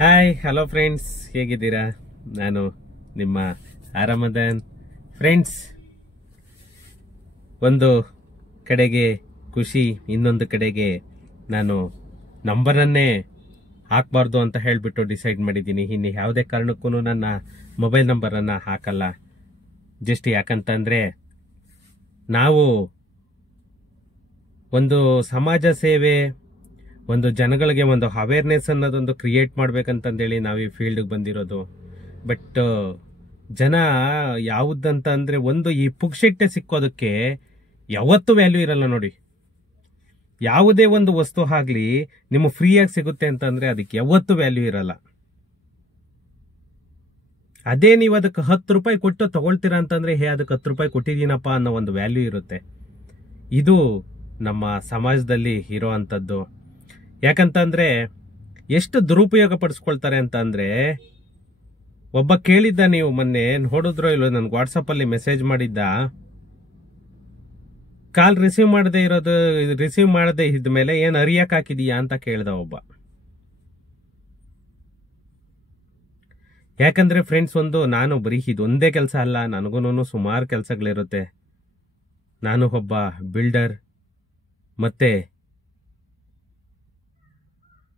Hi hello friends, ಹೇಗಿದ್ದೀರಾ? ನಾನು ನಿಮ್ಮ ಆರಾಮದನ್. ಫ್ರೆಂಡ್ಸ್, ಒಂದು ಕಡೆಗೆ ಖುಷಿ, ಇನ್ನೊಂದು ಕಡೆಗೆ ನಾನು ನಂಬರನ್ನೇ ಹಾಕಬಾರ್ದು ಅಂತ ಹೇಳಿಬಿಟ್ಟು ಡಿಸೈಡ್ ಮಾಡಿದ್ದೀನಿ. ಇನ್ನು ಯಾವುದೇ ಕಾರಣಕ್ಕೂ ನನ್ನ ಮೊಬೈಲ್ ನಂಬರನ್ನು ಹಾಕಲ್ಲ. ಜಸ್ಟ್ ಯಾಕಂತಂದರೆ ನಾವು ಒಂದು ಸಮಾಜ ಸೇವೆ, ಒಂದು ಜನಗಳಿಗೆ ಒಂದು ಅವೇರ್ನೆಸ್ ಅನ್ನೋದೊಂದು ಕ್ರಿಯೇಟ್ ಮಾಡ್ಬೇಕಂತಂದೇಳಿ ನಾವು ಈ ಫೀಲ್ಡ್ಗೆ ಬಂದಿರೋದು. ಬಟ್ ಜನ ಯಾವುದಂತ ಅಂದರೆ, ಒಂದು ಈ ಪುಕ್ಷೆಟ್ಟೆ ಸಿಕ್ಕೋದಕ್ಕೆ ಯಾವತ್ತೂ ವ್ಯಾಲ್ಯೂ ಇರಲ್ಲ ನೋಡಿ. ಯಾವುದೇ ಒಂದು ವಸ್ತು ಆಗಲಿ ನಿಮಗೆ ಫ್ರೀಯಾಗಿ ಸಿಗುತ್ತೆ ಅಂತಂದರೆ ಅದಕ್ಕೆ ಯಾವತ್ತೂ ವ್ಯಾಲ್ಯೂ ಇರಲ್ಲ. ಅದೇ ನೀವು ಅದಕ್ಕೆ 10 ರೂಪಾಯಿ ಕೊಟ್ಟು ತಗೊಳ್ತೀರಾ ಅಂತಂದರೆ, ಅದಕ್ಕೆ 10 ರೂಪಾಯಿ ಕೊಟ್ಟಿದ್ದೀನಪ್ಪ ಅನ್ನೋ ಒಂದು ವ್ಯಾಲ್ಯೂ ಇರುತ್ತೆ. ಇದು ನಮ್ಮ ಸಮಾಜದಲ್ಲಿ ಇರೋ ಅಂಥದ್ದು. ಯಾಕಂತಂದ್ರೆ ಎಷ್ಟು ದುರುಪಯೋಗ ಪಡಿಸ್ಕೊಳ್ತಾರೆ ಅಂತ ಅಂದ್ರೆ, ಒಬ್ಬ ಕೇಳಿದ್ದ, ನೀವು ಮೊನ್ನೆ ನೋಡಿದ್ರೋ ಇಲ್ಲೋ, ನನ್ಗೆ ವಾಟ್ಸಪ್ಪಲ್ಲಿ ಮೆಸೇಜ್ ಮಾಡಿದ್ದ, ಕಾಲ್ ರಿಸೀವ್ ಮಾಡದೆ ಇದ್ಮೇಲೆ ಏನು ಅರಿಯಕ್ ಹಾಕಿದೀಯಾ ಅಂತ ಕೇಳ್ದ ಒಬ್ಬ. ಯಾಕಂದ್ರೆ ಫ್ರೆಂಡ್ಸ್, ನಾನು ಬರೀ ಇದೊಂದೇ ಕೆಲಸ ಅಲ್ಲ, ನನಗೂ ಸುಮಾರು ಕೆಲಸಗಳಿರುತ್ತೆ. ನಾನು ಒಬ್ಬ ಬಿಲ್ಡರ್, ಮತ್ತೆ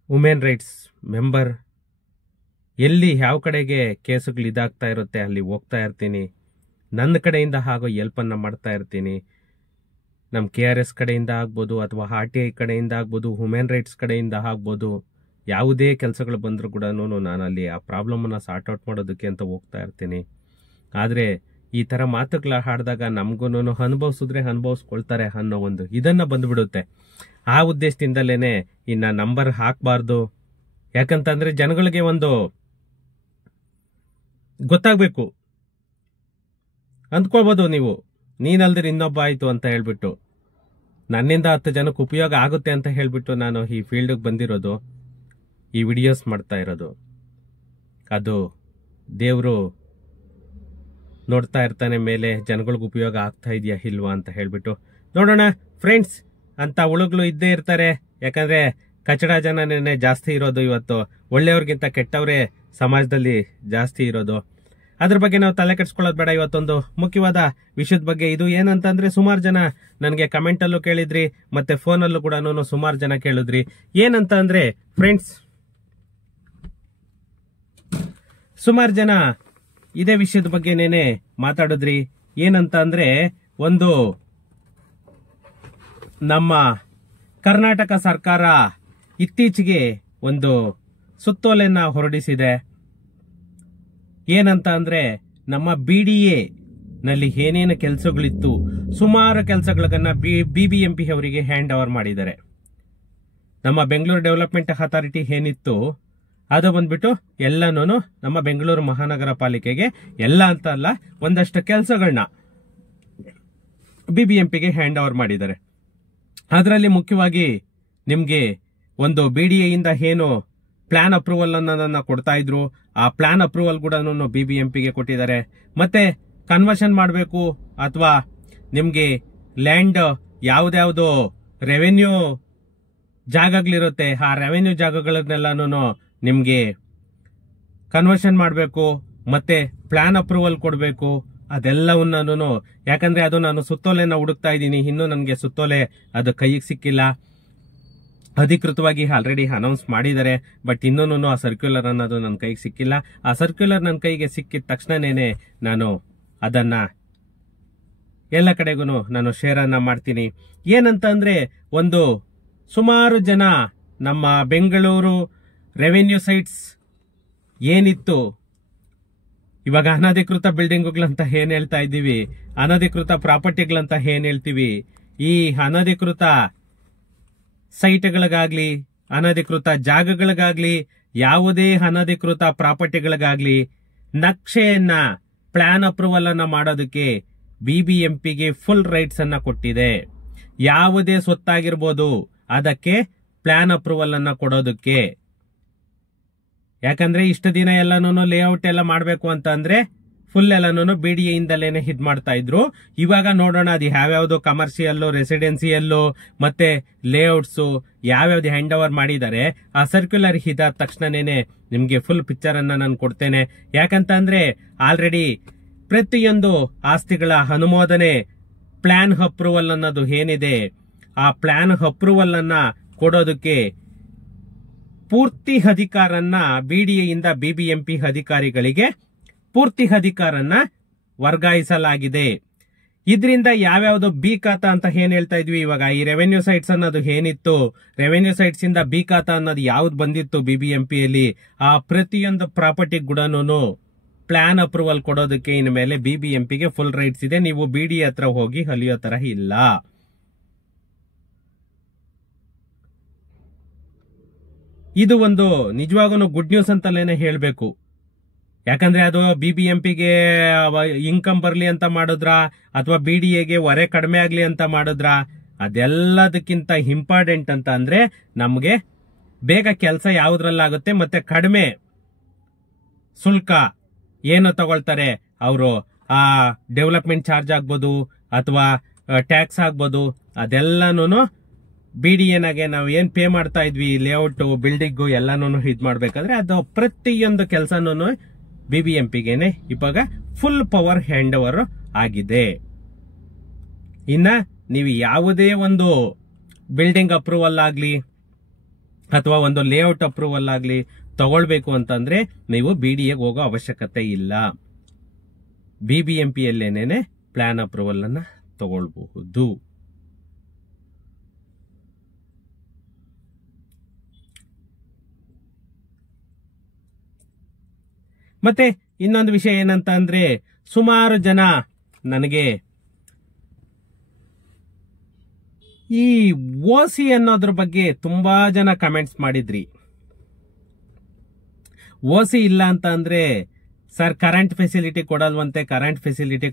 ವುಮೆನ್ ರೈಟ್ಸ್ ಮೆಂಬರ್. ಎಲ್ಲಿ ಯಾವ ಕಡೆಗೆ ಕೇಸುಗಳು ಇದಾಗ್ತಾ ಇರುತ್ತೆ ಅಲ್ಲಿ ಹೋಗ್ತಾ ಇರ್ತೀನಿ. ನನ್ನ ಕಡೆಯಿಂದ ಆಗೋ ಹೆಲ್ಪನ್ನು ಮಾಡ್ತಾ ಇರ್ತೀನಿ. ನಮ್ಮ KRS ಕಡೆಯಿಂದ ಆಗ್ಬೋದು, ಅಥವಾ RTI ಕಡೆಯಿಂದ ಆಗ್ಬೋದು, ವುಮೆನ್ ರೈಟ್ಸ್ ಕಡೆಯಿಂದ ಆಗ್ಬೋದು. ಯಾವುದೇ ಕೆಲಸಗಳು ಬಂದರೂ ಕೂಡ ನಾನು ಅಲ್ಲಿ ಆ ಪ್ರಾಬ್ಲಮನ್ನು ಸಾರ್ಟ್ ಔಟ್ ಮಾಡೋದಕ್ಕೆ ಅಂತ ಹೋಗ್ತಾ ಇರ್ತೀನಿ. ಆದರೆ ಈ ಥರ ಮಾತುಗಳ ಹಾಡಿದಾಗ ನಮಗೂ ಅನುಭವಿಸಿದ್ರೆ ಅನುಭವಿಸ್ಕೊಳ್ತಾರೆ ಅನ್ನೋ ಒಂದು ಇದನ್ನು ಬಂದುಬಿಡುತ್ತೆ. ಆ ಉದ್ದೇಶದಿಂದಲೇ ಇನ್ನು ನಂಬರ್ ಹಾಕಬಾರ್ದು. ಯಾಕಂತಂದರೆ ಜನಗಳಿಗೆ ಒಂದು ಗೊತ್ತಾಗಬೇಕು. ಅಂದ್ಕೊಳ್ಬೋದು ನೀವು, ನೀನಲ್ದಿರ ಇನ್ನೊಬ್ಬ ಆಯಿತು ಅಂತ ಹೇಳ್ಬಿಟ್ಟು. ನನ್ನಿಂದ 10 ಜನಕ್ಕೆ ಉಪಯೋಗ ಆಗುತ್ತೆ ಅಂತ ಹೇಳ್ಬಿಟ್ಟು ನಾನು ಈ ಫೀಲ್ಡಿಗೆ ಬಂದಿರೋದು, ಈ ವಿಡಿಯೋಸ್ ಮಾಡ್ತಾ ಇರೋದು. ಅದು ದೇವರು ನೋಡ್ತಾ ಇರ್ತಾನೆ ಮೇಲೆ, ಜನಗಳಿಗೆ ಉಪಯೋಗ ಆಗ್ತಾ ಇದೆಯಾ ಇಲ್ವಾ ಅಂತ ಹೇಳ್ಬಿಟ್ಟು. ನೋಡೋಣ ಫ್ರೆಂಡ್ಸ್, ಅಂತ ಹುಳುಗಳು ಇದ್ದೇ ಇರ್ತಾರೆ. ಯಾಕಂದ್ರೆ ಕಚಡ ಜನನೇ ಜಾಸ್ತಿ ಇರೋದು ಇವತ್ತು. ಒಳ್ಳೆಯವ್ರಿಗಿಂತ ಕೆಟ್ಟವರೇ ಸಮಾಜದಲ್ಲಿ ಜಾಸ್ತಿ ಇರೋದು. ಅದ್ರ ಬಗ್ಗೆ ನಾವು ತಲೆ ಕೆಡಿಸ್ಕೊಳ್ಳೋದು ಬೇಡ. ಇವತ್ತೊಂದು ಮುಖ್ಯವಾದ ವಿಷಯದ ಬಗ್ಗೆ. ಇದು ಏನಂತಂದ್ರೆ, ಸುಮಾರು ಜನ ನನಗೆ ಕಮೆಂಟಲ್ಲೂ ಕೇಳಿದ್ರಿ, ಮತ್ತೆ ಫೋನಲ್ಲೂ ಕೂಡ ಸುಮಾರು ಜನ ಕೇಳಿದ್ರಿ. ಏನಂತ ಅಂದ್ರೆ ಫ್ರೆಂಡ್ಸ್, ಸುಮಾರು ಜನ ಇದೇ ವಿಷಯದ ಬಗ್ಗೆನೇನೆ ಮಾತಾಡಿದ್ರಿ. ಏನಂತ ಅಂದ್ರೆ, ಒಂದು ನಮ್ಮ ಕರ್ನಾಟಕ ಸರ್ಕಾರ ಇತ್ತೀಚೆಗೆ ಒಂದು ಸುತ್ತೋಲೆಯನ್ನ ಹೊರಡಿಸಿದೆ. ಏನಂತ ಅಂದ್ರೆ, ನಮ್ಮ BDA ನಲ್ಲಿ ಏನೇನು ಕೆಲಸಗಳಿತ್ತು, ಸುಮಾರು ಕೆಲಸಗಳನ್ನ BBMP ಅವರಿಗೆ ಹ್ಯಾಂಡ್ ಓವರ್ ಮಾಡಿದ್ದಾರೆ. ನಮ್ಮ ಬೆಂಗಳೂರು ಡೆವಲಪ್ಮೆಂಟ್ ಅಥಾರಿಟಿ ಏನಿತ್ತು ಅದು ಬಂದ್ಬಿಟ್ಟು ಎಲ್ಲನೂ ನಮ್ಮ ಬೆಂಗಳೂರು ಮಹಾನಗರ ಪಾಲಿಕೆಗೆ, ಎಲ್ಲ ಅಂತ ಅಲ್ಲ, ಒಂದಷ್ಟು ಕೆಲಸಗಳನ್ನ BBMPಗೆ ಹ್ಯಾಂಡ್ ಓವರ್ ಮಾಡಿದ್ದಾರೆ. ಅದರಲ್ಲಿ ಮುಖ್ಯವಾಗಿ ನಿಮ್ಗೆ ಒಂದು BDA ಇಂದ ಏನು ಪ್ಲಾನ್ ಅಪ್ರೂವಲ್ ಅನ್ನೋದನ್ನ ಕೊಡ್ತಾ ಇದ್ರು, ಆ ಪ್ಲಾನ್ ಅಪ್ರೂವಲ್ ಕೂಡ BBMPಗೆ ಕೊಟ್ಟಿದ್ದಾರೆ. ಮತ್ತೆ ಕನ್ವರ್ಷನ್ ಮಾಡಬೇಕು, ಅಥವಾ ನಿಮ್ಗೆ ಲ್ಯಾಂಡ್ ಯಾವ್ದಾವ್ದು ರೆವೆನ್ಯೂ ಜಾಗಗಳಿರುತ್ತೆ, ಆ ರೆವೆನ್ಯೂ ಜಾಗಗಳನ್ನೆಲ್ಲಾನು ನಿಮ್ಗೆ ಕನ್ವರ್ಷನ್ ಮಾಡಬೇಕು, ಮತ್ತೆ ಪ್ಲಾನ್ ಅಪ್ರೂವಲ್ ಕೊಡಬೇಕು. ಅದೆಲ್ಲವನ್ನೂ, ಯಾಕಂದ್ರೆ ಅದು ನಾನು ಸುತ್ತೋಲೆನ ಹುಡುಕ್ತಾ ಇದ್ದೀನಿ, ಇನ್ನೂ ನನಗೆ ಸುತ್ತೋಲೆ ಅದು ಕೈಗೆ ಸಿಕ್ಕಿಲ್ಲ. ಅಧಿಕೃತವಾಗಿ ಆಲ್ರೆಡಿ ಅನೌನ್ಸ್ ಮಾಡಿದ್ದಾರೆ, ಬಟ್ ಇನ್ನೂ ಆ ಸರ್ಕ್ಯುಲರ್ ಅನ್ನೋದು ನನ್ನ ಕೈಗೆ ಸಿಕ್ಕಿಲ್ಲ. ಆ ಸರ್ಕ್ಯುಲರ್ ನನ್ನ ಕೈಗೆ ಸಿಕ್ಕಿದ ತಕ್ಷಣನೇ ನಾನು ಅದನ್ನ ಎಲ್ಲ ಕಡೆಗೂ ನಾನು ಶೇರ್ ಅನ್ನ ಮಾಡ್ತೀನಿ. ಏನಂತ ಅಂದ್ರೆ, ಒಂದು ಸುಮಾರು ಜನ ನಮ್ಮ ಬೆಂಗಳೂರು ರೆವೆನ್ಯೂ ಸೈಟ್ಸ್ ಏನಿತ್ತು, ಇವಾಗ ಅನಧಿಕೃತ ಬಿಲ್ಡಿಂಗ್ಗಳಂತ ಏನ್ ಹೇಳ್ತಾ ಇದ್ದೀವಿ, ಅನಧಿಕೃತ ಪ್ರಾಪರ್ಟಿಗಳಂತ ಏನ್ ಹೇಳ್ತೀವಿ, ಈ ಅನಧಿಕೃತ ಸೈಟ್ಗಳಿಗಾಗ್ಲಿ, ಅನಧಿಕೃತ ಜಾಗಗಳಿಗಾಗ್ಲಿ, ಯಾವುದೇ ಅನಧಿಕೃತ ಪ್ರಾಪರ್ಟಿಗಳಿಗಾಗ್ಲಿ ನಕ್ಷೆಯನ್ನ, ಪ್ಲಾನ್ ಅಪ್ರೂವಲ್ ಅನ್ನ ಮಾಡೋದಕ್ಕೆ BBMPಗೆ ಫುಲ್ ರೈಟ್ಸ್ ಅನ್ನ ಕೊಟ್ಟಿದೆ. ಯಾವುದೇ ಸ್ವತ್ತಾಗಿರ್ಬೋದು ಅದಕ್ಕೆ ಪ್ಲಾನ್ ಅಪ್ರೂವಲ್ ಅನ್ನ ಕೊಡೋದಕ್ಕೆ. ಯಾಕಂದ್ರೆ ಇಷ್ಟು ದಿನ ಎಲ್ಲಾನು ಲೇಔಟ್ ಎಲ್ಲ ಮಾಡಬೇಕು ಅಂತ ಅಂದ್ರೆ ಫುಲ್ ಎಲ್ಲಾನು BDA ಇಂದಲೇನೆ ಇದ್ ಮಾಡ್ತಾ ಇದ್ರು. ಇವಾಗ ನೋಡೋಣ ಅದು ಯಾವ್ಯಾವ್ದು ಕಮರ್ಷಿಯಲ್, ರೆಸಿಡೆನ್ಸಿಯಲ್ ಮತ್ತೆ ಲೇಔಟ್ಸ್ ಯಾವ್ಯಾವ್ದು ಹ್ಯಾಂಡ್ ಓವರ್ ಮಾಡಿದ್ದಾರೆ. ಆ ಸರ್ಕ್ಯುಲರ್ ಇದಾದ ತಕ್ಷಣನೇನೆ ನಿಮ್ಗೆ ಫುಲ್ ಪಿಕ್ಚರ್ ಅನ್ನ ನಾನು ಕೊಡ್ತೇನೆ. ಯಾಕಂತ ಅಂದ್ರೆ ಆಲ್ರೆಡಿ ಪ್ರತಿಯೊಂದು ಆಸ್ತಿಗಳ ಅನುಮೋದನೆ ಪ್ಲಾನ್ ಅಪ್ರೂವಲ್ ಅನ್ನೋದು ಏನಿದೆ, ಆ ಪ್ಲಾನ್ ಅಪ್ರೂವಲ್ ಅನ್ನ ಕೊಡೋದಕ್ಕೆ ಪೂರ್ತಿ ಅಧಿಕಾರನ್ನ BDA ಇಂದ BBMP ಅಧಿಕಾರಿಗಳಿಗೆ ಪೂರ್ತಿ ಅಧಿಕಾರನ್ನ ವರ್ಗಾಯಿಸಲಾಗಿದೆ. ಇದರಿಂದ ಯಾವ್ಯಾವ್ದು ಬಿ ಖಾತಾ ಅಂತ ಏನ್ ಹೇಳ್ತಾ ಇದ್ವಿ, ಇವಾಗ ಈ ರೆವೆನ್ಯೂ ಸೈಟ್ಸ್ ಅನ್ನೋದು ಏನಿತ್ತು, ರೆವೆನ್ಯೂ ಸೈಟ್ಸ್ ಇಂದ ಬಿ ಖಾತಾ ಅನ್ನೋದು ಯಾವ್ದು ಬಂದಿತ್ತು BBMPಯಲ್ಲಿ, ಆ ಪ್ರತಿಯೊಂದು ಪ್ರಾಪರ್ಟಿ ಗುಡನೂ ಪ್ಲಾನ್ ಅಪ್ರೂವಲ್ ಕೊಡೋದಕ್ಕೆ ಇನ್ಮೇಲೆ BBMPಗೆ ಫುಲ್ ರೈಟ್ಸ್ ಇದೆ. ನೀವು BDA ಹತ್ರ ಹೋಗಿ ಅಲಿಯೋ ತರ ಇಲ್ಲ. ಇದು ಒಂದು ನಿಜವಾಗೂ ಗುಡ್ ನ್ಯೂಸ್ ಅಂತಲೇನೆ ಹೇಳ್ಬೇಕು. ಯಾಕಂದ್ರೆ ಅದು BBMPಗೆ ಇನ್ಕಮ್ ಬರ್ಲಿ ಅಂತ ಮಾಡಿದ್ರ ಅಥವಾ BDAಗೆ ಹೊರೆ ಕಡಿಮೆ ಆಗ್ಲಿ ಅಂತ ಮಾಡಿದ್ರ, ಅದೆಲ್ಲದಕ್ಕಿಂತ ಇಂಪಾರ್ಟೆಂಟ್ ಅಂತ ಅಂದ್ರೆ ನಮ್ಗೆ ಬೇಗ ಕೆಲಸ ಯಾವ್ದ್ರಲ್ಲಾಗುತ್ತೆ ಮತ್ತೆ ಕಡಿಮೆ ಶುಲ್ಕ ಏನು ತಗೊಳ್ತಾರೆ ಅವರು, ಆ ಡೆವಲಪ್ಮೆಂಟ್ ಚಾರ್ಜ್ ಆಗ್ಬೋದು ಅಥವಾ ಟ್ಯಾಕ್ಸ್ ಆಗ್ಬೋದು, ಅದೆಲ್ಲಾನು BDAನಾಗೆ ನಾವು ಏನ್ ಪೇ ಮಾಡ್ತಾ ಇದ್ವಿ ಲೇಔಟ್ ಬಿಲ್ಡಿಂಗ್ ಎಲ್ಲಾನು ಇದ್ ಮಾಡ್ಬೇಕಾದ್ರೆ ಅದು ಪ್ರತಿಯೊಂದು ಕೆಲಸನೂ BBMPಗೆನೆ ಇವಾಗ ಫುಲ್ ಪವರ್ ಹ್ಯಾಂಡ್ ಓವರ್ ಆಗಿದೆ. ಇನ್ನ ನೀವು ಯಾವುದೇ ಒಂದು ಬಿಲ್ಡಿಂಗ್ ಅಪ್ರೂವಲ್ ಆಗ್ಲಿ ಅಥವಾ ಒಂದು ಲೇಔಟ್ ಅಪ್ರೂವಲ್ ಆಗ್ಲಿ ತಗೊಳ್ಬೇಕು ಅಂತಂದ್ರೆ ನೀವು BDAಗೆ ಹೋಗೋ ಅವಶ್ಯಕತೆ ಇಲ್ಲ. BBMPಯಲ್ಲೇನೆ ಪ್ಲಾನ್ ಅಪ್ರೂವಲ್ ಅನ್ನ ತಗೊಳ್ಬಹುದು. ಮತ್ತೆ ಇನ್ನೊಂದು ವಿಷಯ ಏನಂತ ಅಂದ್ರೆ, ಸುಮಾರು ಜನ ನನಗೆ ಈ OC ಅನ್ನೋದ್ರ ಬಗ್ಗೆ ತುಂಬಾ ಜನ ಕಮೆಂಟ್ಸ್ ಮಾಡಿದ್ರಿ. OC ಇಲ್ಲ ಅಂತ ಅಂದ್ರೆ ಸರ್ ಕರೆಂಟ್ ಫೆಸಿಲಿಟಿ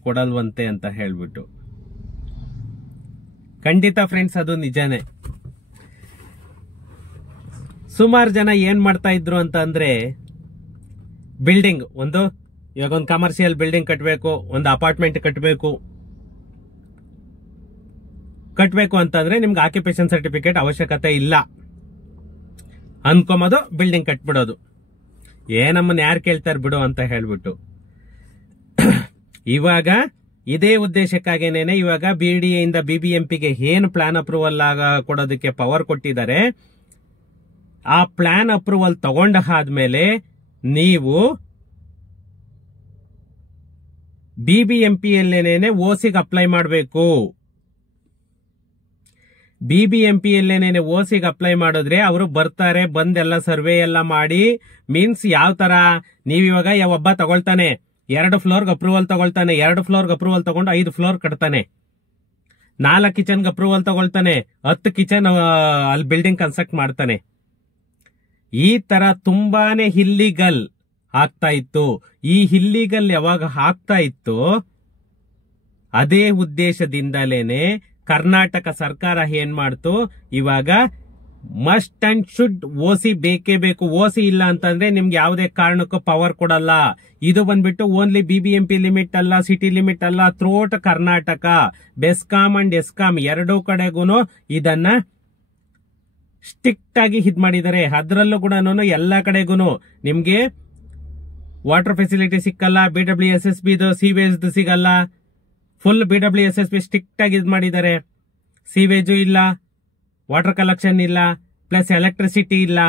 ಕೊಡಲ್ವಂತೆ ಅಂತ ಹೇಳ್ಬಿಟ್ಟು. ಖಂಡಿತ ಫ್ರೆಂಡ್ಸ್, ಅದು ನಿಜಾನೇ. ಸುಮಾರು ಜನ ಏನ್ ಮಾಡ್ತಾ ಇದ್ರು ಅಂತ ಅಂದ್ರೆ, ಬಿಲ್ಡಿಂಗ್ ಇವಾಗ ಒಂದು ಕಮರ್ಷಿಯಲ್ ಬಿಲ್ಡಿಂಗ್ ಕಟ್ಟಬೇಕು, ಒಂದು ಅಪಾರ್ಟ್ಮೆಂಟ್ ಕಟ್ಟಬೇಕು ಅಂತಂದ್ರೆ ನಿಮ್ಗೆ ಆಕ್ಯುಪೇಷನ್ ಸರ್ಟಿಫಿಕೇಟ್ ಅವಶ್ಯಕತೆ ಇಲ್ಲ ಅನ್ಕೊಂಬೋದು, ಬಿಲ್ಡಿಂಗ್ ಕಟ್ಬಿಡೋದು. ನಮ್ಮನ್ನ ಯಾರು ಕೇಳ್ತಾರೆ ಬಿಡು ಅಂತ ಹೇಳ್ಬಿಟ್ಟು. ಇವಾಗ ಇದೇ ಉದ್ದೇಶಕ್ಕಾಗೇನೆ ಇವಾಗ BDA ಇಂದ BBMPಗೆ ಏನು ಪ್ಲಾನ್ ಅಪ್ರೂವಲ್ ಕೊಡೋದಕ್ಕೆ ಪವರ್ ಕೊಟ್ಟಿದ್ದಾರೆ. ಆ ಪ್ಲಾನ್ ಅಪ್ರೂವಲ್ ತಗೊಂಡಾದ್ಮೇಲೆ ನೀವು BBMPಯಲ್ಲೇನೆ OCಗೆ ಅಪ್ಲೈ ಮಾಡಬೇಕು. BBMPಯಲ್ಲೇನೆ OCಗೆ ಅಪ್ಲೈ ಮಾಡಿದ್ರೆ ಅವರು ಬರ್ತಾರೆ, ಬಂದೆಲ್ಲ ಸರ್ವೆ ಎಲ್ಲ ಮಾಡಿ, ಮೀನ್ಸ್ ಯಾವ ತರ ನೀವಿವಾಗ ಒಬ್ಬ ತಗೊಳ್ತಾನೆ 2 ಫ್ಲೋರ್ಗೆ ಅಪ್ರೂವಲ್ ತಗೊಳ್ತಾನೆ, 2 ಫ್ಲೋರ್ಗೆ ಅಪ್ರೂವಲ್ ತಗೊಂಡು 5 ಫ್ಲೋರ್ ಕಟ್ತಾನೆ, 4 ಕಿಚನ್ಗೆ ಅಪ್ರೂವಲ್ ತಗೊಳ್ತಾನೆ, 10 ಕಿಚನ್ ಅಲ್ಲಿ ಬಿಲ್ಡಿಂಗ್ ಕನ್ಸ್ಟ್ರಕ್ಟ್ ಮಾಡ್ತಾನೆ. ಈ ತರ ತುಂಬಾನೇ ಇಲ್ಲಿಗಲ್ ಆಗ್ತಾ ಇತ್ತು. ಈ ಇಲ್ಲಿಗಲ್ ಯಾವಾಗ ಆಗ್ತಾ ಇತ್ತು, ಅದೇ ಉದ್ದೇಶದಿಂದಲೇನೆ ಕರ್ನಾಟಕ ಸರ್ಕಾರ ಏನ್ ಮಾಡ್ತು, ಇವಾಗ ಮಸ್ಟ್ ಅಂಡ್ ಶುಡ್ OC ಬೇಕೇ ಬೇಕು. OC ಇಲ್ಲ ಅಂತಂದ್ರೆ ನಿಮ್ಗೆ ಯಾವುದೇ ಕಾರಣಕ್ಕೂ ಪವರ್ ಕೊಡಲ್ಲ. ಇದು ಬಂದ್ಬಿಟ್ಟು ಓನ್ಲಿ BBMP ಲಿಮಿಟ್ ಅಲ್ಲ, ಸಿಟಿ ಲಿಮಿಟ್ ಅಲ್ಲ, throughout Karnataka BESCOM and ESCOM ಎರಡೂ ಕಡೆಗೂ ಇದನ್ನ ಸ್ಟ್ರಿಕ್ಟ್ ಆಗಿ ಇದ್ ಮಾಡಿದ್ದಾರೆ. ಅದ್ರಲ್ಲೂ ಕೂಡ ಎಲ್ಲಾ ಕಡೆಗೂ ನಿಮ್ಗೆ ವಾಟರ್ ಫೆಸಿಲಿಟಿ ಸಿಕ್ಕಲ್ಲ, BWSSB ಸೀವೇಜ್ ಸಿಗಲ್ಲ. ಫುಲ್ BWSSB ಸ್ಟ್ರಿಕ್ಟ್ ಆಗಿ ಇದ್ ಮಾಡಿದ್ದಾರೆ. ಸೀವೇಜು ಇಲ್ಲ, ವಾಟರ್ ಕಲೆಕ್ಷನ್ ಇಲ್ಲ, ಪ್ಲಸ್ ಎಲೆಕ್ಟ್ರಿಸಿಟಿ ಇಲ್ಲ.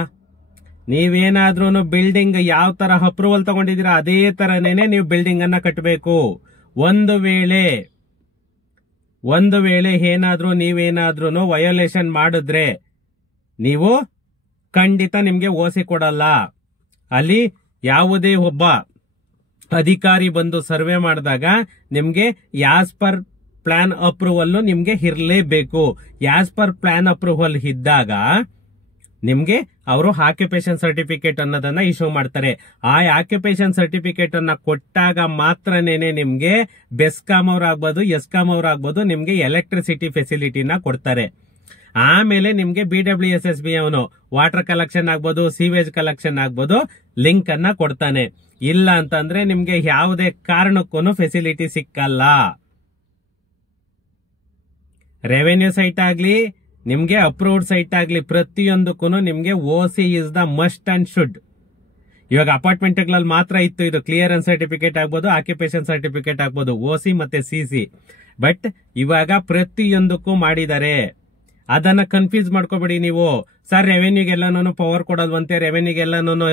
ನೀವೇನಾದ್ರೂ ಬಿಲ್ಡಿಂಗ್ ಯಾವ ತರ ಅಪ್ರೂವಲ್ ತಗೊಂಡಿದ್ದೀರಾ ಅದೇ ತರನೇನೆ ನೀವು ಬಿಲ್ಡಿಂಗ್ ಅನ್ನ ಕಟ್ಟಬೇಕು. ಒಂದು ವೇಳೆ ಏನಾದ್ರೂ ನೀವೇನಾದ್ರೂ ವಯೋಲೇಷನ್ ಮಾಡಿದ್ರೆ ನೀವು ಖಂಡಿತ ನಿಮ್ಗೆ OC ಕೊಡಲ್ಲ. ಅಲ್ಲಿ ಯಾವುದೇ ಒಬ್ಬ ಅಧಿಕಾರಿ ಬಂದು ಸರ್ವೆ ಮಾಡಿದಾಗ ನಿಮ್ಗೆ ಯಾಸ್ ಪರ್ ಪ್ಲಾನ್ ಅಪ್ರೂವಲ್ ನಿಮ್ಗೆ ಇರಲೇಬೇಕು. ಯಾಸ್ ಪರ್ ಪ್ಲಾನ್ ಅಪ್ರೂವಲ್ ಇದ್ದಾಗ ನಿಮ್ಗೆ ಅವರು ಆಕ್ಯುಪೇಷನ್ ಸರ್ಟಿಫಿಕೇಟ್ ಅನ್ನೋದನ್ನ ಇಶ್ಯೂ ಮಾಡ್ತಾರೆ. ಆ ಆಕ್ಯುಪೇಷನ್ ಸರ್ಟಿಫಿಕೇಟ್ ಅನ್ನ ಕೊಟ್ಟಾಗ ಮಾತ್ರನೇನೆ ನಿಮ್ಗೆ ಬೆಸ್ಕಾಂ ಅವ್ರಾಗ್ಬೋದು, ಎಸ್ಕಾಂ ಅವ್ರಾಗ್ಬೋದು ನಿಮ್ಗೆ ಎಲೆಕ್ಟ್ರಿಸಿಟಿ ಫೆಸಿಲಿಟಿನ ಕೊಡ್ತಾರೆ. ಆಮೇಲೆ ನಿಮ್ಗೆ BWSSB ಅವನು ವಾಟರ್ ಕಲೆಕ್ಷನ್ ಆಗ್ಬೋದು, ಸೀವೇಜ್ ಕಲೆಕ್ಷನ್ ಆಗ್ಬೋದು, ಲಿಂಕ್ ಅನ್ನ ಕೊಡ್ತಾನೆ. ಇಲ್ಲ ಅಂತಂದ್ರೆ ನಿಮ್ಗೆ ಯಾವುದೇ ಕಾರಣಕ್ಕೂ ಫೆಸಿಲಿಟಿ ಸಿಕ್ಕಲ್ಲ. ರೆವೆನ್ಯೂ ಸೈಟ್ ಆಗ್ಲಿ, ನಿಮ್ಗೆ ಅಪ್ರೂವ್ಡ್ ಸೈಟ್ ಆಗ್ಲಿ, ಪ್ರತಿಯೊಂದಕ್ಕೂ ನಿಮ್ಗೆ OC is the must and should. ಇವಾಗ ಅಪಾರ್ಟ್ಮೆಂಟ್ಗಳಲ್ಲಿ ಮಾತ್ರ ಇತ್ತು ಇದು ಕ್ಲಿಯರೆನ್ಸ್ ಸರ್ಟಿಫಿಕೇಟ್ ಆಗ್ಬೋದು, ಆಕ್ಯುಪೇಷನ್ ಸರ್ಟಿಫಿಕೇಟ್ ಆಗ್ಬೋದು, OC ಮತ್ತೆ CC. ಬಟ್ ಇವಾಗ ಪ್ರತಿಯೊಂದಕ್ಕೂ ಮಾಡಿದ್ದಾರೆ. ಅದನ್ನ ಕನ್ಫ್ಯೂಸ್ ಮಾಡ್ಕೋಬೇಡಿ ನೀವು. ಸರ್ ರೆವೆನ್ಯೂಗೆಲ್ಲಾನು ಪವರ್ ಕೊಡಲ್ವಂತೆ, ರೆವೆನ್ಯೂಗೆಲ್ಲಾನು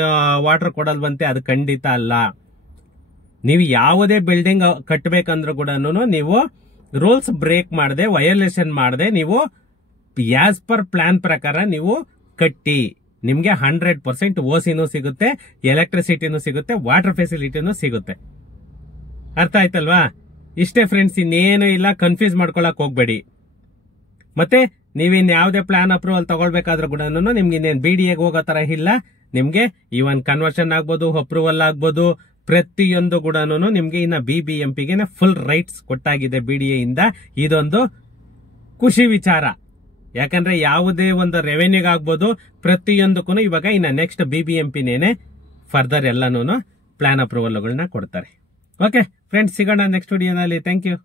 ವಾಟರ್ ಕೊಡಲ್ವಂತೆ, ಅದು ಖಂಡಿತ ಅಲ್ಲ. ನೀವು ಯಾವುದೇ ಬಿಲ್ಡಿಂಗ್ ಕಟ್ಟಬೇಕಂದ್ರೂ ಕೂಡ ನೀವು ರೂಲ್ಸ್ ಬ್ರೇಕ್ ಮಾಡದೆ, ವಯೋಲೇಷನ್ ಮಾಡದೆ, ನೀವು ಆಸ್ ಪರ್ ಪ್ಲಾನ್ ಪ್ರಕಾರ ನೀವು ಕಟ್ಟಿ, ನಿಮ್ಗೆ 100% OCನೂ ಸಿಗುತ್ತೆ, ಎಲೆಕ್ಟ್ರಿಸಿಟಿನೂ ಸಿಗುತ್ತೆ, ವಾಟರ್ ಫೆಸಿಲಿಟಿನೂ ಸಿಗುತ್ತೆ. ಅರ್ಥ ಆಯ್ತಲ್ವಾ? ಇಷ್ಟೇ ಫ್ರೆಂಡ್ಸ್, ಇನ್ನೇನು ಇಲ್ಲ. ಕನ್ಫ್ಯೂಸ್ ಮಾಡ್ಕೊಳಕ್ ಹೋಗ್ಬೇಡಿ. ಮತ್ತೆ ನೀವಿನ್ ಯಾವುದೇ ಪ್ಲಾನ್ ಅಪ್ರೂವಲ್ ತಗೊಳ್ಬೇಕಾದ್ರೂ ಕೂಡ ನಿಮ್ಗೆ ಇನ್ನೇನು BDAಗೆ ಹೋಗೋ ತರ ಇಲ್ಲ. ನಿಮ್ಗೆ ಇವನ್ ಕನ್ವರ್ಷನ್ ಆಗ್ಬೋದು, ಅಪ್ರೂವಲ್ ಆಗ್ಬೋದು, ಪ್ರತಿಯೊಂದು ಕೂಡ ನಿಮ್ಗೆ ಇನ್ನ BBMPಗೆ ಫುಲ್ ರೈಟ್ಸ್ ಕೊಟ್ಟಾಗಿದೆ BDA ಇಂದ. ಇದೊಂದು ಖುಷಿ ವಿಚಾರ. ಯಾಕಂದ್ರೆ ಯಾವುದೇ ಒಂದು ರೆವೆನ್ಯೂಗಾಗ್ಬೋದು, ಪ್ರತಿಯೊಂದಕ್ಕೂ ಇವಾಗ ಇನ್ನ ನೆಕ್ಸ್ಟ್ BBMPನೇನೆ ಫರ್ದರ್ ಎಲ್ಲಾನು ಪ್ಲಾನ್ ಅಪ್ರೂವಲ್ಗಳನ್ನ ಕೊಡ್ತಾರೆ. ಓಕೆ ಫ್ರೆಂಡ್ಸ್, ಸಿಗೋಣ ನೆಕ್ಸ್ಟ್ ವಿಡಿಯೋನಲ್ಲಿ. Thank you.